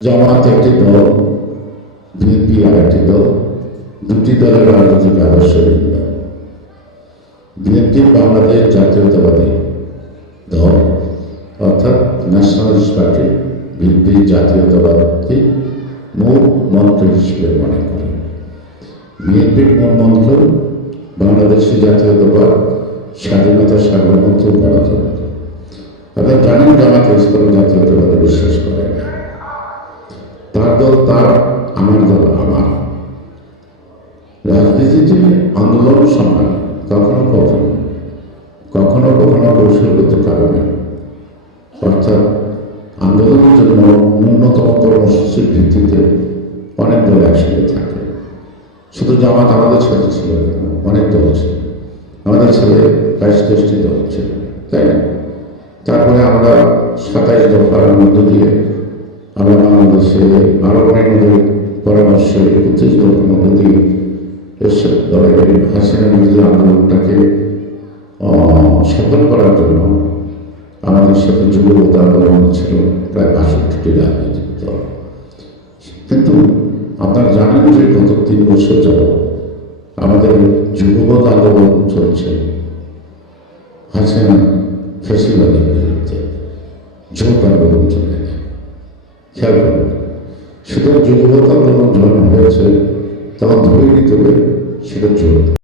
জামাত একটি দল, বিএনপি আরেকটি দল, দুটি দলের রাজনৈতিক আদর্শ ভিন্ন। বিএনপি বাংলাদেশ জাতীয়তাবাদী দল অর্থাৎ ন্যাশনালিস্ট পার্টি বিএনপি জাতীয়তাবাদী মূল মন্ত্র হিসেবে মনে করে। বিএনপির মূল মন্ত্র বাংলাদেশি জাতীয়তাবাদ, স্বাধীনতা, সার্বভৌমত্ব, গণতন্ত্র। আপনারা জানেন জামাত ইসলামী জাতীয়তাবাদে বিশ্বাস করে না। তার দল তার, আমার দল আমার। রাজনীতিতে আন্দোলন সংগ্রাম কখনো কখনো কখনো কখনো কৌশলগত কারণে অর্থাৎ আন্দোলনের জন্য ন্যূনতম কর্মসূচির ভিত্তিতে অনেক দল একসঙ্গে থাকে। শুধু জামাত আমাদের সাথে ছিল না, অনেক দল ছিল। আমাদের ছেলে 22-23টি দল ছিল, তাই না? তারপরে আমরা 27 দফার মধ্য দিয়ে আমরা বাংলাদেশে আরো অনেকদের পরামর্শে 31 দফার মধ্য দিয়ে এসব দলের হাসিনা বিরোধী আন্দোলনটাকে সফল করার জন্য আমাদের সাথে যুগপৎ আন্দোলন ছিল প্রায় 62টি রাজনৈতিক দল। কিন্তু আপনারা জানেন যে গত 3 বছর যাবৎ আমাদের যুগপৎ আন্দোলন চলছে হাসিনা ফ্যাসিবাদের বিরুদ্ধে, জোট আন্দোলন চলে। খেয়াল করবেন, সেটা যুগপৎ আন্দোলন যখন হয়েছে তখন ধরে নিতে হবে সেটা জোট।